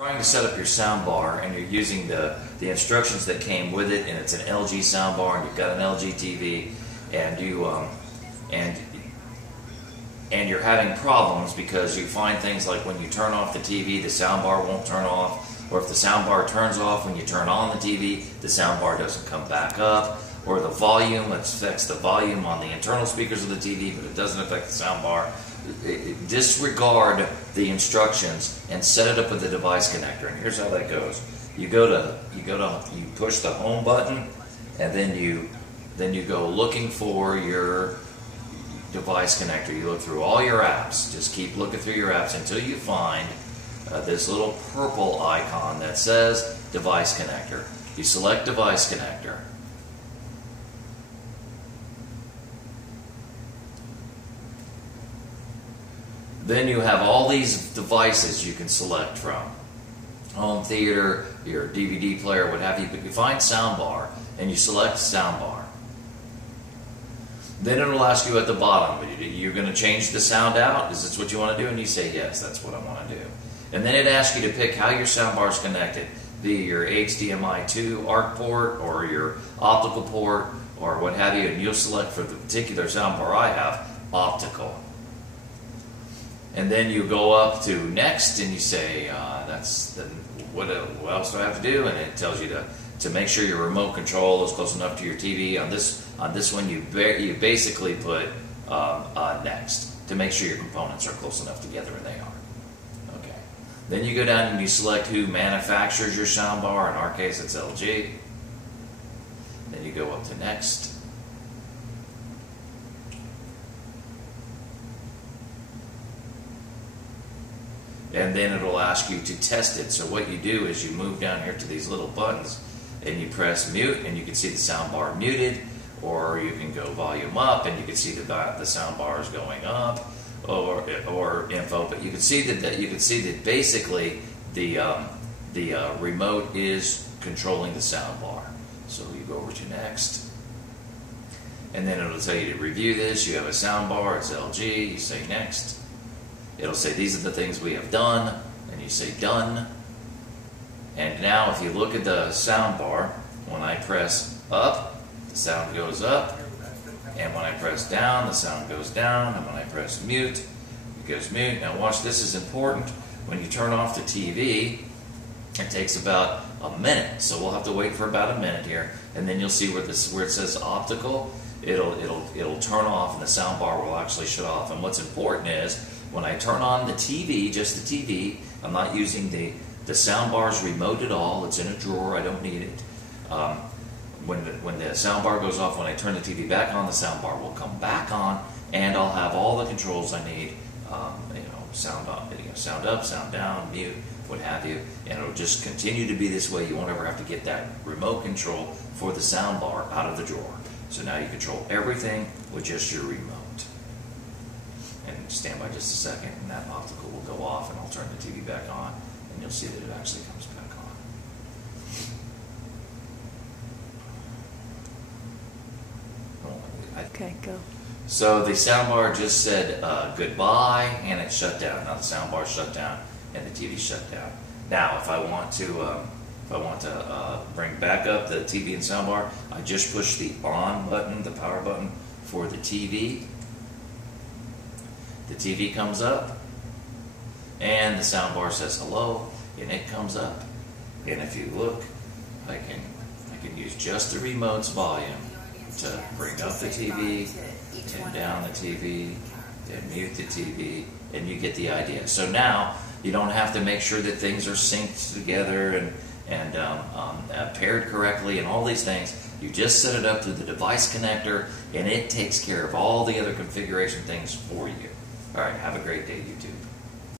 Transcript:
Trying to set up your sound bar and you're using the instructions that came with it, and it's an LG sound bar and you've got an LG TV, and you're having problems because you find things like when you turn off the TV, the sound bar won't turn off, or if the sound bar turns off when you turn on the TV, the sound bar doesn't come back up, or the volume, it affects the volume on the internal speakers of the TV, but it doesn't affect the sound bar. Disregard the instructions and set it up with the device connector. And here's how that goes: you push the home button, and then you go looking for your device connector. You look through all your apps. Just keep looking through your apps until you find this little purple icon that says device connector. You select device connector. Then you have all these devices you can select from. Home theater, your DVD player, what have you. But you find soundbar and you select soundbar. Then it'll ask you at the bottom, you're going to change the sound out? Is this what you want to do? And you say, yes, that's what I want to do. And then it asks you to pick how your soundbar is connected, via your HDMI 2 ARC port or your optical port or what have you. And you'll select for the particular soundbar I have, optical. And then you go up to next and you say, what else do I have to do? And it tells you to make sure your remote control is close enough to your TV. On this one, you basically put next to make sure your components are close enough together, and they are. Okay. Then you go down and you select who manufactures your soundbar. In our case, it's LG. Then you go up to next. And then it'll ask you to test it. So what you do is you move down here to these little buttons and you press mute, and you can see the soundbar muted, or you can go volume up and you can see the soundbar is going up, or info. But you can see that basically the remote is controlling the soundbar. So you go over to next, and then it'll tell you to review this. You have a soundbar, it's LG. You say next. It'll say these are the things we have done, and you say done. And now if you look at the sound bar, when I press up, the sound goes up, and when I press down, the sound goes down, and when I press mute, it goes mute. Now watch, this is important. When you turn off the TV, it takes about a minute, so we'll have to wait for about a minute here, and then you'll see where it says optical, it'll turn off, and the sound bar will actually shut off. And what's important is, when I turn on the TV, just the TV, I'm not using the sound bar's remote at all. It's in a drawer. I don't need it. When the sound bar goes off, when I turn the TV back on, the sound bar will come back on, and I'll have all the controls I need. Sound up, sound down, mute, what have you, and it'll just continue to be this way. You won't ever have to get that remote control for the sound bar out of the drawer. So now you control everything with just your remote. And stand by just a second, and that optical will go off, and I'll turn the TV back on, and you'll see that it actually comes back on. Okay, go. So the soundbar just said goodbye, and it shut down. Now the soundbar shut down, and the TV shut down. Now, if I want to bring back up the TV and soundbar, I just push the on button, the power button for the TV. The TV comes up, and the soundbar says hello, and it comes up. And if you look, I can use just the remote's volume to bring up the TV, turn down the TV, then mute the TV, and you get the idea. So now you don't have to make sure that things are synced together and paired correctly and all these things. You just set it up through the device connector, and it takes care of all the other configuration things for you. All right, have a great day, YouTube.